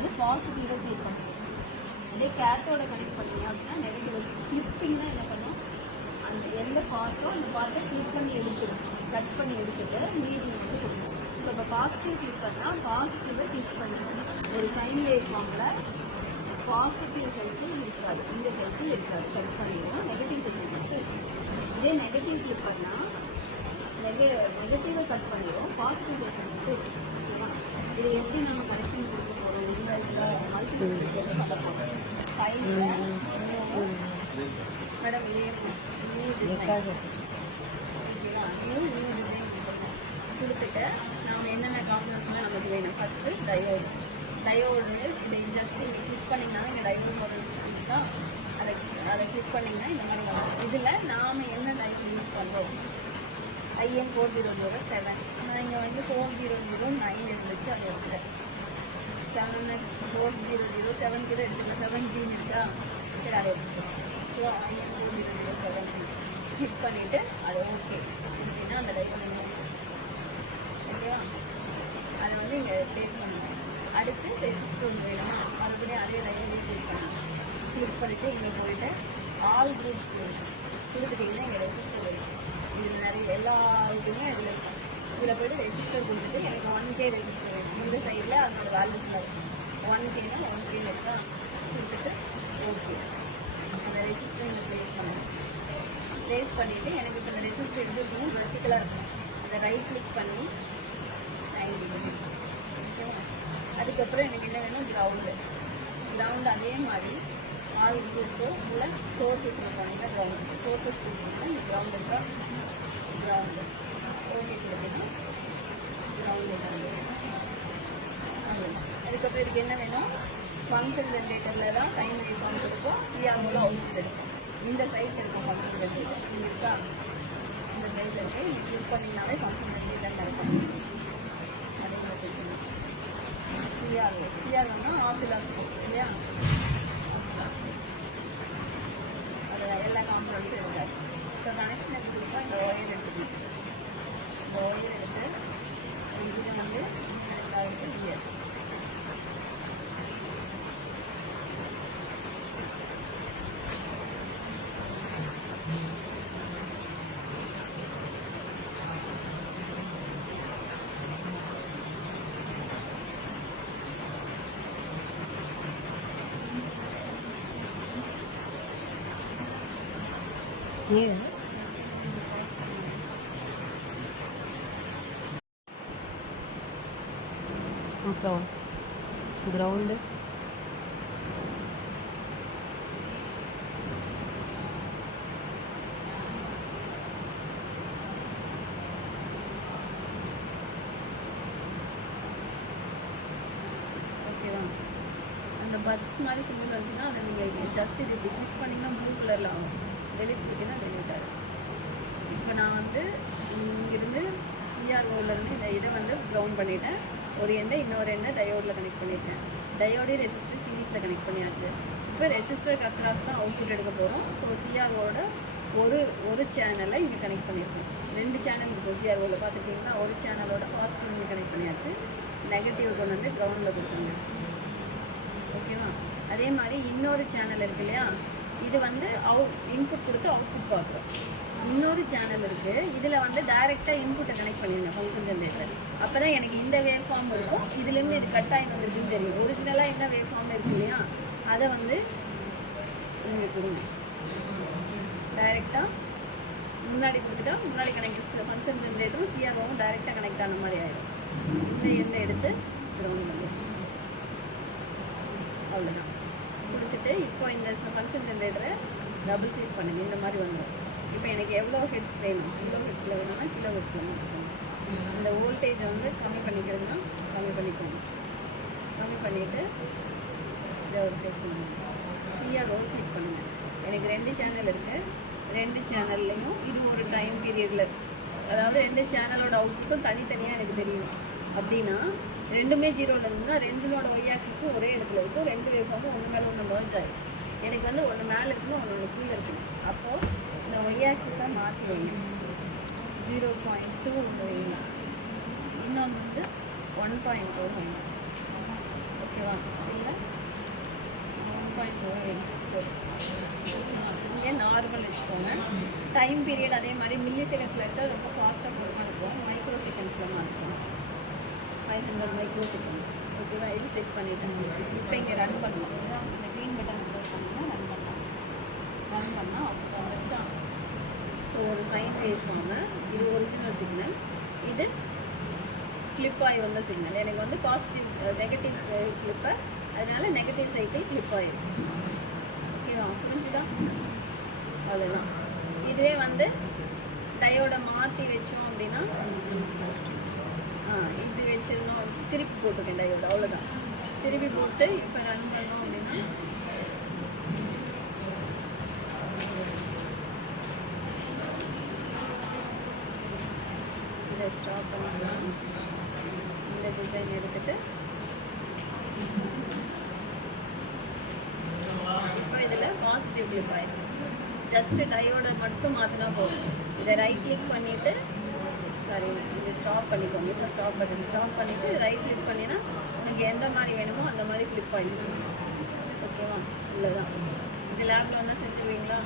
அது பாசிட்டிவை கிளிக் பண்ணுவோம். இதே கேத்தோட கனெக்ட் பண்ணீங்க அப்படின்னா நெகட்டிவ் கிளிப்பிங்னா என்ன பண்ணும், அந்த எந்த பார்ட்டோ அந்த பார்ட்டை கிளிக் பண்ணி எடுத்துடும், கட் பண்ணி எடுத்துட்டு மீடியம் வந்து கொடுக்கும். ஸோ இப்போ பாசிட்டிவ் கிளிக் பண்ணால் பாசிட்டிவை கிளிக் பண்ணி ஒரு சைன் வேவ் ஃபார்மில் பாசிட்டிவ் சைக்கிள் இருக்காது, இந்த சைக்கிள் இருக்காது, கட் பண்ணிடுவோம். நெகட்டிவ் சைக்கிள் மட்டும் இருக்கும். இதே நெகட்டிவ் கிளிக் பண்ணால் நெகட்டிவை கட் பண்ணிடுவோம், பாசிட்டிவ் சைக்கிள் மட்டும் இருக்கும். இது எப்படி நம்ம கனெக்ஷன் கொடுக்க போகிறோம், இந்த மல்டிபிளிகேஷன் பண்ண போகிறோம். ஃபைலில் மேடம் நியூ டிசைன் கொடுத்துட்டு நம்ம என்னென்ன காம்பனன்ட்ஸ்லாம் நமக்கு வேணும். ஃபஸ்ட்டு டயோடு இதை ஜஸ்ட் இங்கே கிளிக் பண்ணிங்கன்னா இங்கே டயோடு ஒரு இருக்கா, அதை கிளிக் பண்ணிங்கன்னா இந்த மாதிரி வரும். இதில் நாம் என்ன டயோடு யூஸ் பண்ணுறோம், IM4007. நான் இங்கே வந்து 4009 இருந்துச்சு, அதை எடுத்துட்டேன். 4007 கூட எடுத்துக்கலாம், 7G இருக்கா, சரி அதை எடுத்துக்கலாம். ஸோ IM4007G கிளிக் பண்ணிவிட்டு அது ஓகே அப்படின்னா அந்த டயோடு ஓகேவா, அதை வந்து இங்கே ப்ளேஸ் பண்ணுவோம். அடுத்து ரெசிஸ்டர் ஒன்று வேணுமா, மறுபடியும் அதே டயோடே கிளிக் பண்ணிவிட்டு இங்கே போயிட்டு ஆல் குரூப்ஸ் கொடுத்துட்டிங்கன்னா இங்கே ரெசிஸ்டர் வரும். இதில் நிறைய எல்லா இதுவுமே இதில் இருக்கும். இதில் போய்ட்டு ரெசிஸ்டர் கொடுத்துட்டு எனக்கு 1K ரெசிஸ்டர் வேணும். இந்த சைடில் அதோட வேல்யூஸில் இருக்கும். 1Kனா 1K இருக்கா, கொடுத்துட்டு ஓகே அந்த ரெசிஸ்டர் இங்கே ப்ளேஸ் பண்ணணும். ப்ளேஸ் பண்ணிவிட்டு எனக்கு இப்போ இந்த ரெசிஸ்டர் எப்படி இருக்கணும், வெர்டிக்கலாக இருக்கும். அதை ரைட் கிளிக் பண்ணி 90 டிகிரி ஓகேவா. அதுக்கப்புறம் எனக்கு என்ன வேணும், கிரவுண்டு அதே மாதிரி ஆல் குரூப்ஸோ இல்லை சோர்ஸஸில் போனீங்கன்னா கிரவுண்டு, சோர்ஸஸ் கொடுத்தீங்கன்னா இந்த கிரவுண்டு இருக்கா, கிரவுண்டு ஓகே கொடுத்தீங்கன்னா கிரவுண்டு அவ்வளோதான். அதுக்கப்புறம் இதுக்கு என்ன வேணும், ஃபங்க்ஷன் ஜென்ரேட்டரில் தான் டைம் வேவ் ஃபார்ம் கொடுப்போம், சிஆர்ஓவில் அவுட்புட் எடுக்கும். இந்த சைட்டில் இருக்கும் ஃபங்க்ஷன் ஜென்ரேட்டர், இங்கே இருக்கா, இந்த சைட்டில் இருக்குது. இங்கே கிளிக் பண்ணிங்கனாலே ஃபங்க்ஷன் ஜென்ரேட்டர் நடக்கும். அதே மாதிரி சொல்லணும். சிஆர்ஓனா ஆசிலாஸ்கோப் இல்லையா, அதில் எல்லா காம்பனன்ட்ஸும் எடுத்தாச்சு. இப்போ கனெக்ஷன் எப்படி கொடுத்தா இந்த ஒயர் எடுத்துக்கணும். இந்த ஒயர் எடுத்து இதில் வந்து கனெக்ட் ஆகுது இயர். அப்புறம் கிரவுண்டு ஓகேவா. அந்த பஸ் மாதிரி சிம்பிள் வந்துச்சுன்னா அதை நீங்கள் ஜஸ்ட் இது இப்படி கிளிக் பண்ணிங்கன்னா ப்ளூ கலரில் ஆகும், டெலிட் கொடுத்தீங்கன்னா டெலிட் ஆகும். இப்போ நான் வந்து இங்கிருந்து சிஆர்ஓலேருந்து இதை வந்து க்ரவுண்ட் பண்ணிவிட்டேன். ஒரு எண்ணை இன்னொரு எண்ணை டயோடில் கனெக்ட் பண்ணியிருக்கேன். டயோடே ரெசிஸ்டர் சீரீஸில் கனெக்ட் பண்ணியாச்சு. இப்போ ரெசிஸ்டருக்கு அக்ராஸ் தான் அவுட்புட் எடுக்க போகிறோம். ஸோ சிஆர்ஓட ஒரு சேனலை இங்கே கனெக்ட் பண்ணியிருக்கோம். 2 சேனல் இருக்கும் சிஆர்ஓவில் பார்த்துக்கிட்டிங்கன்னா. ஒரு சேனலோட பாசிட்டிவ் இங்கே கனெக்ட் பண்ணியாச்சு, நெகட்டிவ் கொண்டு வந்து கிரவுண்டில் கொடுத்துருங்க ஓகேவா. அதே மாதிரி இன்னொரு சேனல் இருக்கு இல்லையா, இது வந்து இன்புட் கொடுத்து அவுட்புட் பார்க்குறோம். இன்னொரு சேனல் இருக்குது, இதில் வந்து டைரெக்டாக இன்புட்டை கனெக்ட் பண்ணிடுங்க ஃபங்க்ஷன் ஜென்ரேட்டர். அப்போ தான் எனக்கு இந்த வேவ் ஃபார்ம் இருக்கும், இதுலேருந்து இது கட்டாயம் வந்துருக்குன்னு தெரியும். ஒரிஜினலாக என்ன வேவ் ஃபார்ம் இருக்கு இல்லையா, அதை வந்து இங்கே கொடுங்க. டைரெக்டாக முன்னாடி கொடுத்துட்டா முன்னாடி கனெக்ட் ஃபங்க்ஷன் ஜென்ரேட்டரும் சிஆர்ஓவும் டைரெக்டாக கனெக்ட் ஆன மாதிரி ஆயிடும். இந்த எண்ணெய் எடுத்து கிரவுண்ட் பண்ணி அவ்வளோதான் கொடுத்துட்டு இப்போ இந்த ஃபங்க்ஷன் ஜென்ரேட்டரை டபுள் கிளிக் பண்ணுங்க. இந்த மாதிரி வந்துடும். இப்போ எனக்கு எவ்வளோ ஹெட்ஸ் வேணும், கிலோ ஹெட்ஸில் வேணும்னா கிலோ ஹெட்ஸில் மாற்றிக்கணும். இந்த வோல்டேஜை வந்து கம்மி பண்ணிக்கிறதுனா கம்மி பண்ணிக்கணும். கம்மி பண்ணிவிட்டு இதை ஒரு செட் பண்ணுங்கள். சிஆர்ஓ கிளிக் பண்ணுங்கள். எனக்கு 2 சேனல் இருக்குது. 2 சேனல்லையும் இது ஒரு டைம் பீரியடில், அதாவது 2 சேனலோட அவுட்புட்டும் தனித்தனியாக எனக்கு தெரியும். அப்படின்னா ரெண்டுமே 0ல் இருந்துன்னா 2னோட ஒய் ஆக்சிஸும் ஒரே இடத்துல இருக்கும். 2 வேவ் ஃபார்மும் ஒன்று மேலே ஒன்று மர்ஜ் ஆகிடும். எனக்கு வந்து ஒன்று மேலே இருக்கணும், ஒன்று கீழே இருக்கணும். அப்போது இந்த ஒய் ஆக்சிஸை மாற்றி வைங்க. 0.2 வைங்க, இன்னொன்று வந்து 1.2 வைங்க. ஓகேவா. இங்கே நார்மல் வச்சுக்கோங்க. டைம் பீரியட் அதே மாதிரி மில்லி செகண்ட்ஸில் எடுத்தால் ரொம்ப ஃபாஸ்ட்டாக போகாமல் இருக்கும். மைக்ரோ செகண்ட்ஸில் இருக்கும். 500 மைக்ரோ செகண்ட்ஸ். ஓகேவா? இது செட் பண்ணிட்டேன். இப்போ இங்கே ரன் பண்ணலாம். இந்த க்ரீன் பட்டன் ப்ரெஸ் பண்ணால் ரன் பண்ணலாம். ரன் பண்ணால் அப்போ வந்துச்சா. ஸோ ஒரு சைன் வேவ் ஃபார்மு. இது ஒரிஜினல் சிக்னல். இது கிளிப் ஆகி வந்த சிக்னல். எனக்கு வந்து பாசிட்டிவ் நெகட்டிவ் கிளிப்பை, அதனால நெகட்டிவ் சைக்கிள் கிளிப் ஆகிடும். ஓகேவா? புரிஞ்சுதா? அவ்வளோதான். இதுவே வந்து டயோட மாற்றி வச்சோம் அப்படின்னா இப்படி வச்சிடணும். திருப்பி போட்டுருக்கேன் டயோட. அவ்வளோதான். திருப்பி போட்டு இப்போ ரன் பண்ணோம் அப்படின்னா இதை ஸ்டாப் பண்ணிக்கலாம். இந்த டிசைன் எடுத்துட்டு இப்போ இதில் பாசிட்டிவ் கிளிப் ஆயிருக்கு. ஜஸ்ட் டயோட மட்டும் மாற்றினா போதும். இதை ரைட் கிளிக் பண்ணிவிட்டு இது ஸ்டாப் பண்ணிக்கோங்க. இப்போ ஸ்டாப் பண்ணிவிட்டு ரைட் கிளிக் பண்ணினா உங்களுக்கு எந்த மாதிரி வேணுமோ அந்த மாதிரி கிளிக் பண்ணிக்கோங்க. ஓகேவா? இவ்வளோதான். இது லேபில் வந்தால் செஞ்சுருவீங்களா?